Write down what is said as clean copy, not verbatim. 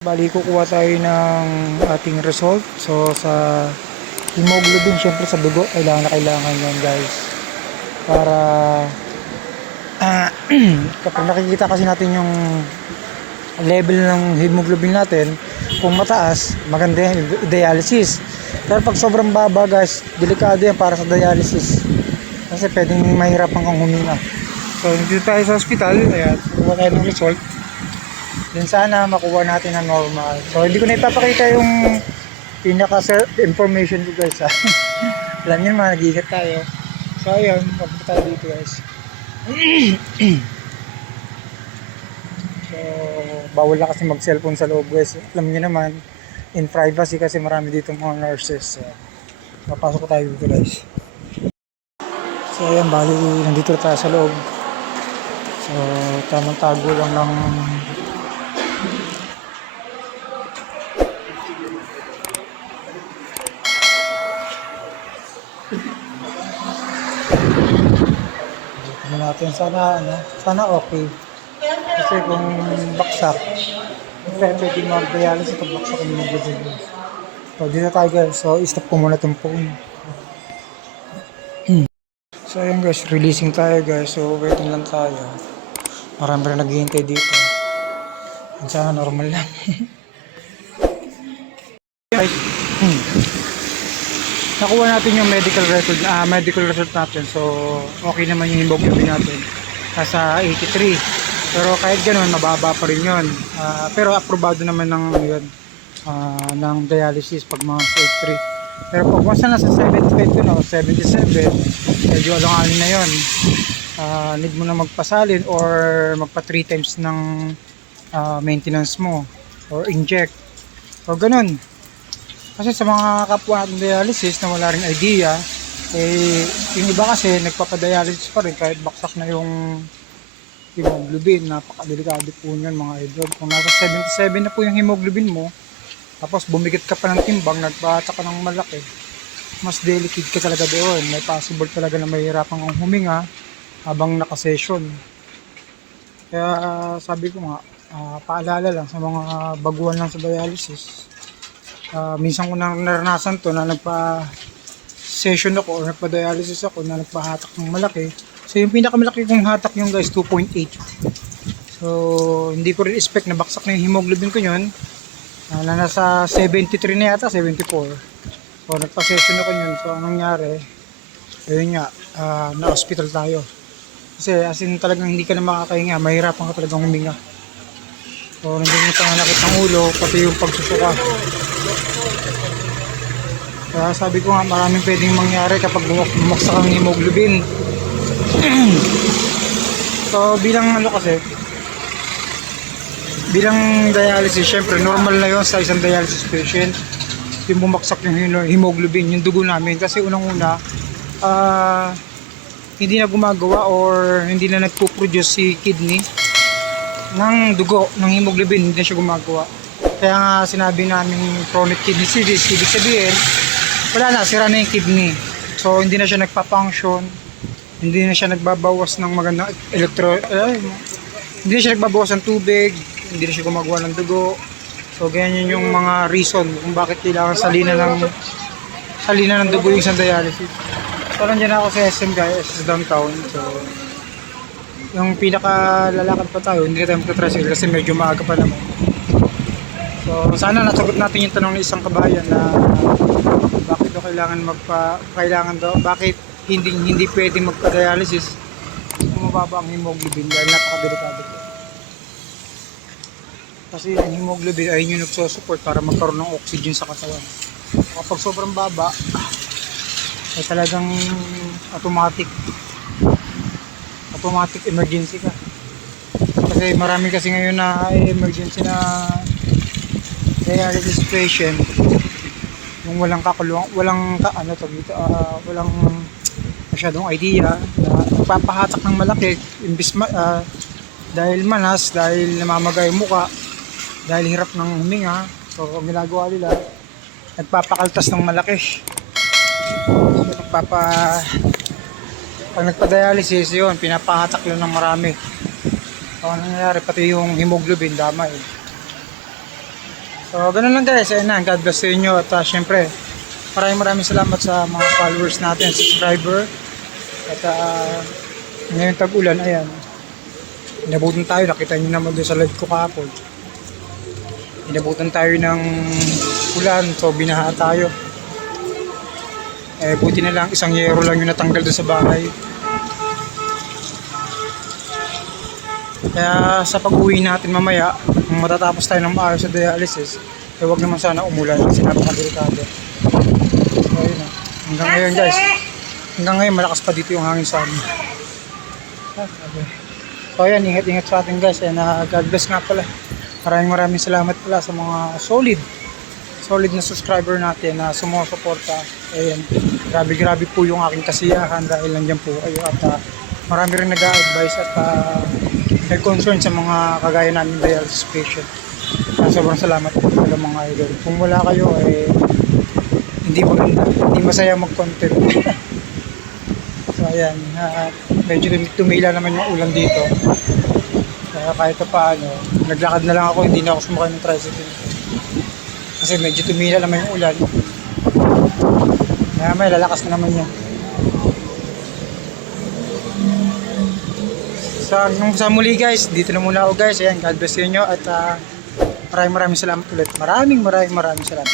Bali, kukuha tayo ng ating result. So, sa hemoglobin, syempre sa dugo, kailangan yan, guys. Para, kapag nakikita kasi natin yung level ng hemoglobin natin, kung mataas, maganda yan, dialysis. Pero pag sobrang baba, guys, delikado yan para sa dialysis. Kasi pwedeng mahirapan kang huminga. So, dito tayo sa hospital, ayan, kukuha tayo ng result. Then sana makuha natin na normal. So hindi ko na ipapakita yung pinaka information ko, guys, ha. Alam niyo naman, nag-iingat tayo. So ayun, magpunta tayo dito, guys. So bawal na kasi mag cellphone sa loob, guys. Alam niyo naman, in privacy kasi marami dito mga nurses. So papasok tayo dito, guys. So ayun, bali nandito tayo sa loob. So tamang tago lang ng natin, sana okay. Kasi kung baksak, pwede mag-dialysis pag baksak yung mag-dialysis. So dito tayo, guys. So stop ko muna itong phone. So ayun, guys, releasing tayo, guys. So waiting lang tayo. Marami rin naghihintay dito. Sana normal lang. Guys, nakuha natin yung medical result natin. So okay naman yung hemoglobin natin, nasa 83. Pero kahit ganoon, mababa pa rin yun. Pero aprobado naman ng yun, ng dialysis pag mga 83. Pero pag once na nasa 75 yun, o 77, medyo alanganin na yun. Need mo na magpasalin or magpa 3 times ng maintenance mo or inject. So ganun. Kasi sa mga kapwa natin dialysis na wala ring idea, yung iba kasi nagpapadialysis pa rin kahit baksak na yung hemoglobin. Napakadelikado po yun, mga idol. Kung nasa 77 na po yung hemoglobin mo, tapos bumigit ka pa ng timbang, nagpahata ka ng malaki, mas delicate ka talaga doon. May possible talaga na mahirapan kang huminga habang nakasession. Kaya sabi ko nga, paalala lang sa mga baguhan lang sa dialysis. Minsan ko nang naranasan to na nagpa-session ako or nagpa-dialysis ako na nagpahatak ng malaki. So yung pinakamalaki kong hatak yung, guys, 2.8. So hindi ko rin expect na baksak na yung hemoglobin ko yun. Na nasa 73 na yata, 74. So nagpa-session ako yun. So anong nangyari? Ayun nga, na-hospital tayo. Kasi as in talagang hindi ka na makakahinga, mahirapan ka talagang huminga. So nandun yung panganakit ng ulo, pati yung pagsusuka. Kaya sabi ko nga, maraming pwedeng mangyari kapag bumaksak ang hemoglobin. So bilang bilang dialysis, syempre normal na yun sa isang dialysis patient yung bumaksak yung hemoglobin, yung dugo namin. Kasi unang-una, hindi na gumagawa or hindi na nagpo-produce si kidney ng dugo, ng hemoglobin, hindi na siya gumagawa. Kaya nga sinabi namin chronic kidney disease, ibig sabihin wala na, sira na yung kidney. So hindi na siya nagpa-function, hindi na siya nagbabawas ng magandang hindi na siya nagbabawas ng tubig, hindi na siya gumagawa ng dugo. So ganyan yung mga reason kung bakit kailangan salina ng dugo yung isang dialysis. So nandiyan ako sa SM, guys, sa downtown. So yung pinakalalakad pa tayo, hindi na tayo magta-tricycle kasi medyo maaga pa naman. So sana nasagot natin yung tanong ng isang kabayan na bakit daw bakit hindi pwedeng magpa-dialysis kung mababa ang hemoglobin, dahil napakadelikado po. Kasi ang hemoglobin ay yung nagsusupport para magkaroon ng oxygen sa katawan. Kapag sobrang baba, ay talagang automatic emergency ka. Kasi marami kasi ngayon na emergency na dialysis patient yung walang masyadong idea na nagpapahatak ng malaki imbis dahil manas, dahil namamagay mukha, dahil hirap ng huminga. So ang ginagawa nila, nagpapakaltas ng malaki. So pag nagpa-dialysis yun, pinapahatak yun ng marami. So ano nangyayari, pati yung hemoglobin damay. So, ganun lang guys. Ayun na, God bless sa inyo. At syempre, maraming salamat sa mga followers natin, subscriber. At ngayon tag-ulan, ayan. Inabutan tayo, nakita nyo naman doon sa live ko kahapon. Inabutan tayo ng ulan, so binaha tayo. Buti na lang, isang yero lang yung natanggal doon sa bahay. Kaya sa pag-uwi natin mamaya, kung matatapos tayo ng maayos sa dialysis, huwag naman sana umulan kasi napakadelikado. So ayun na. Hanggang ngayon guys, hanggang ngayon malakas pa dito yung hangin sa amin. Okay. So ayan, ingat-ingat sa atin guys. And God bless nga pala. Maraming salamat pala sa mga solid na subscriber natin na sumusuporta. Ayan, grabe po yung aking kasiyahan dahil nandiyan po kayo. At marami rin nag-a-advise at may concern sa mga kagaya namin dialysis patient. Sobrang salamat po sa mga idol. Kung wala kayo, hindi maganda, hindi masaya mag-content. So ayan, medyo tumila naman yung ulan dito. Kaya kahit pa paano, naglakad na lang ako, hindi na ako sumakay ng tricycle. Kasi medyo tumila naman yung ulan. Kaya may lalakas na naman yan. So nung sa muli guys, dito na muna ako guys. Ayan, God bless sa inyo at maraming salamat ulit. Maraming salamat.